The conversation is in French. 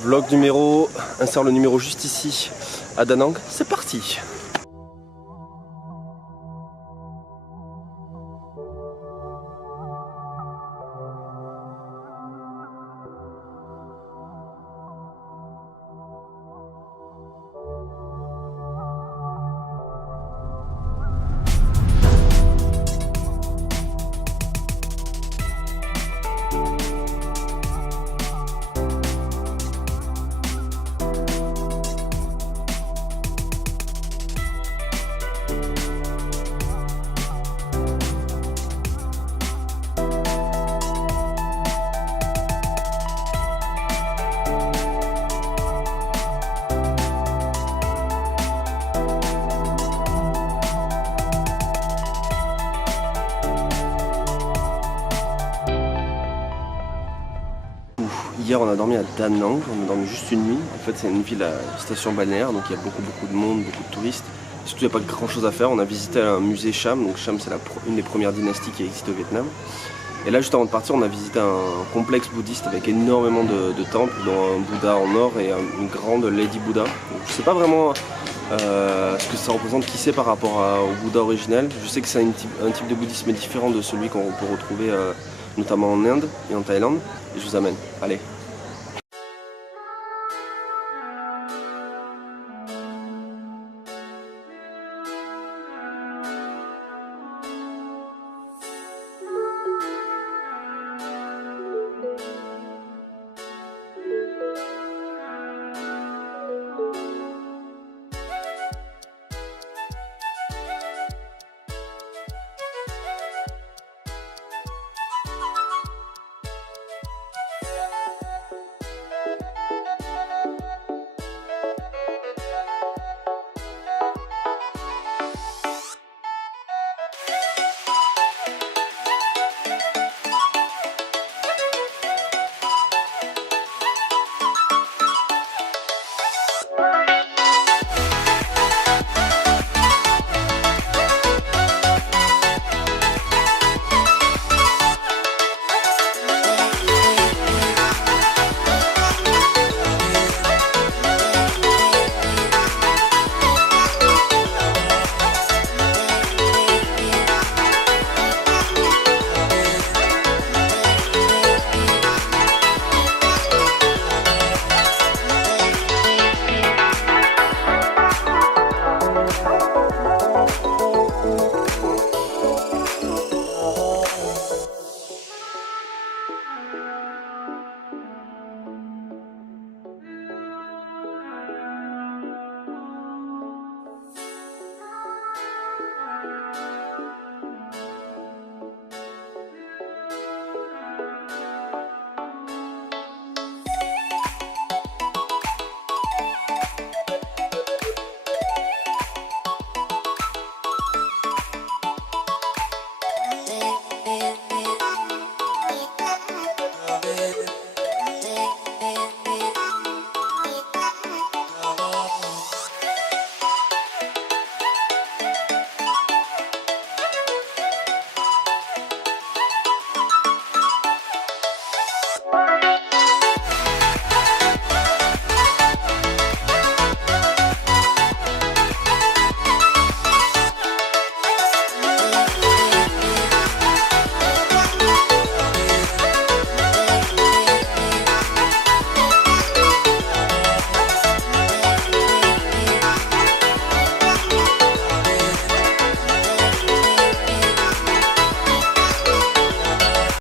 Vlog numéro, insère le numéro juste ici à Da Nang, c'est parti. Hier on a dormi à Da Nang, on a dormi juste une nuit. En fait c'est une ville à station balnéaire, donc il y a beaucoup de monde, beaucoup de touristes. Et surtout il n'y a pas grand chose à faire. On a visité un musée Cham, donc Cham c'est une des premières dynasties qui existe au Vietnam. Et là juste avant de partir on a visité un complexe bouddhiste avec énormément de temples, dont un Bouddha en or et une grande Lady Bouddha. Donc, je ne sais pas vraiment ce que ça représente, qui c'est par rapport au Bouddha originel. Je sais que c'est un type de bouddhisme différent de celui qu'on peut retrouver notamment en Inde et en Thaïlande. Et je vous amène, allez.